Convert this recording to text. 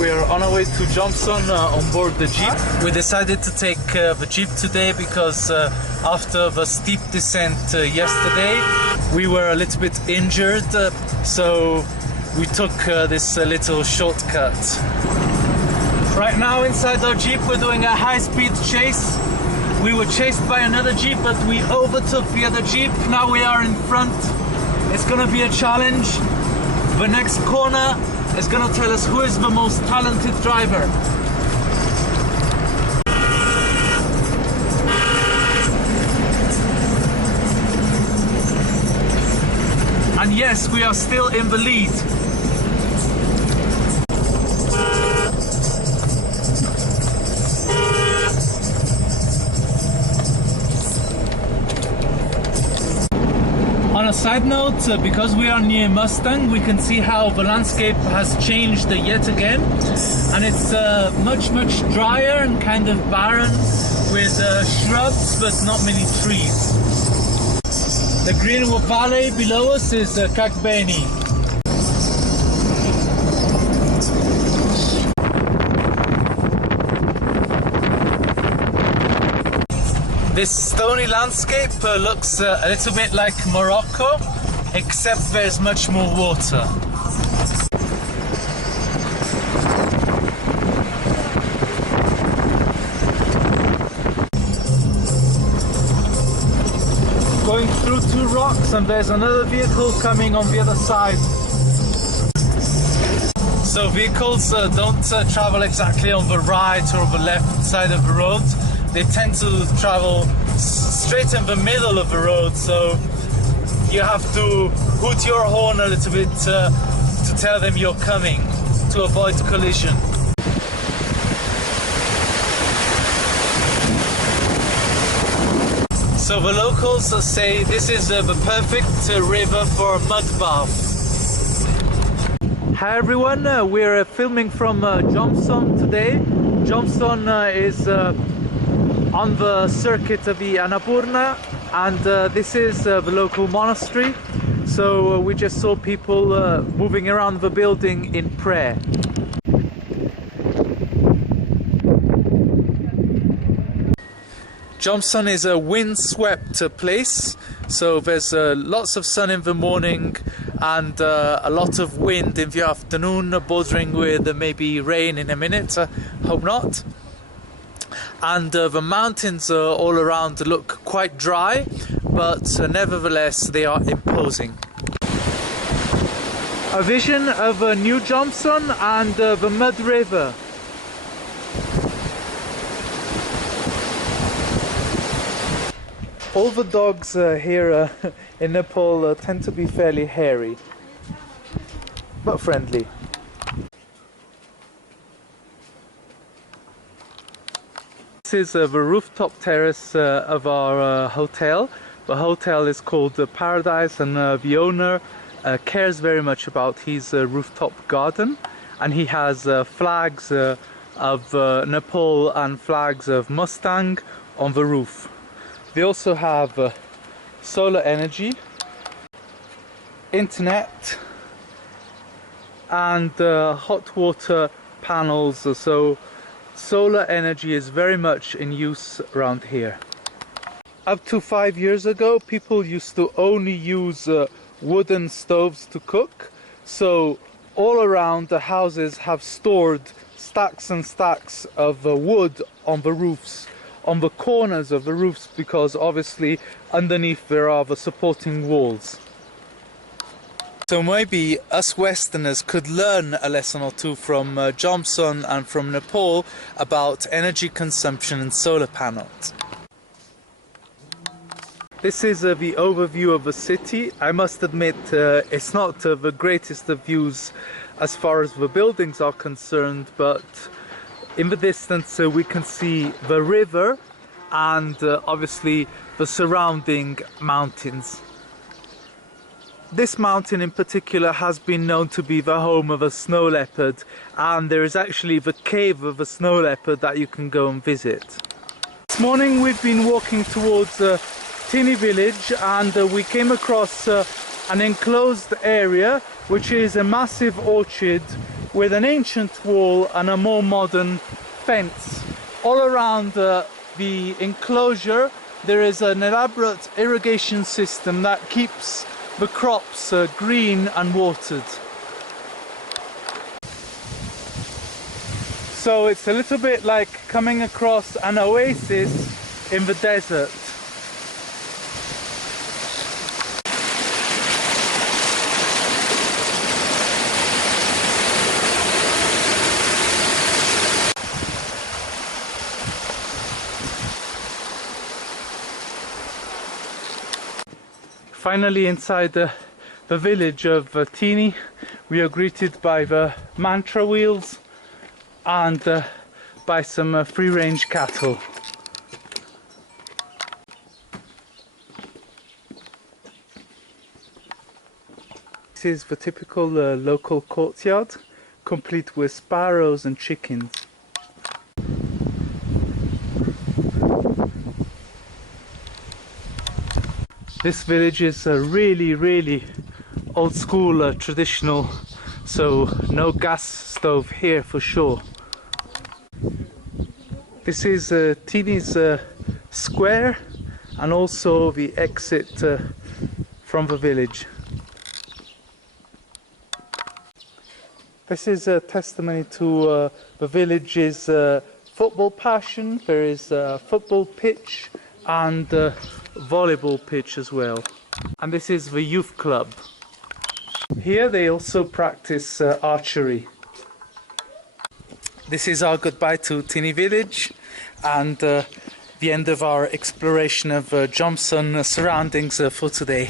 We are on our way to Jomsom on board the Jeep. We decided to take the Jeep today because after the steep descent yesterday we were a little bit injured, so we took this little shortcut. Right now inside our Jeep we're doing a high-speed chase. We were chased by another Jeep but we overtook the other Jeep. Now we are in front. It's gonna be a challenge. The next corner is gonna tell us who is the most talented driver. And yes, we are still in the lead. On a side note, because we are near Mustang, we can see how the landscape has changed yet again, and it's much drier and kind of barren with shrubs but not many trees. The green valley below us is Kakbeni. This stony landscape looks a little bit like Morocco, except there's much more water. Going through two rocks and there's another vehicle coming on the other side. So vehicles don't travel exactly on the right or the left side of the road. They tend to travel straight in the middle of the road, so you have to hoot your horn a little bit to tell them you're coming, to avoid collision. So the locals say this is the perfect river for a mud bath. Hi everyone, we're filming from Jomsom today. Jomsom is on the circuit of the Annapurna, and this is the local monastery. So we just saw people moving around the building in prayer. Jomsom is a windswept place, so there's lots of sun in the morning and a lot of wind in the afternoon, bordering with maybe rain in a minute. Hope not. And the mountains all around look quite dry, but nevertheless they are imposing. A vision of New Jomsom and the Mud River. All the dogs here in Nepal tend to be fairly hairy, but friendly. This is the rooftop terrace of our hotel. The hotel is called Paradise, and the owner cares very much about his rooftop garden, and he has flags of Nepal and flags of Mustang on the roof. They also have solar energy, internet, and hot water panels, so solar energy is very much in use around here. Up to 5 years ago, people used to only use wooden stoves to cook, so all around the houses have stored stacks and stacks of wood on the roofs, on the corners of the roofs, because obviously underneath there are the supporting walls. So maybe us Westerners could learn a lesson or two from Jomsom and from Nepal about energy consumption and solar panels. This is the overview of the city. I must admit it's not the greatest of views as far as the buildings are concerned, but in the distance we can see the river and obviously the surrounding mountains. This mountain in particular has been known to be the home of a snow leopard, and there is actually the cave of a snow leopard that you can go and visit. This morning we've been walking towards Thini Village, and we came across an enclosed area which is a massive orchard with an ancient wall and a more modern fence. All around the enclosure there is an elaborate irrigation system that keeps the crops green and watered. So it's a little bit like coming across an oasis in the desert. Finally, inside the village of Thini, we are greeted by the mantra wheels and by some free-range cattle. This is the typical local courtyard, complete with sparrows and chickens. This village is really old school, traditional, so no gas stove here for sure. This is Thini's square and also the exit from the village. This is a testimony to the village's football passion. There is a football pitch and volleyball pitch as well. And this is the youth club. Here they also practice archery. This is our goodbye to Thini Village and the end of our exploration of Jomsom surroundings for today.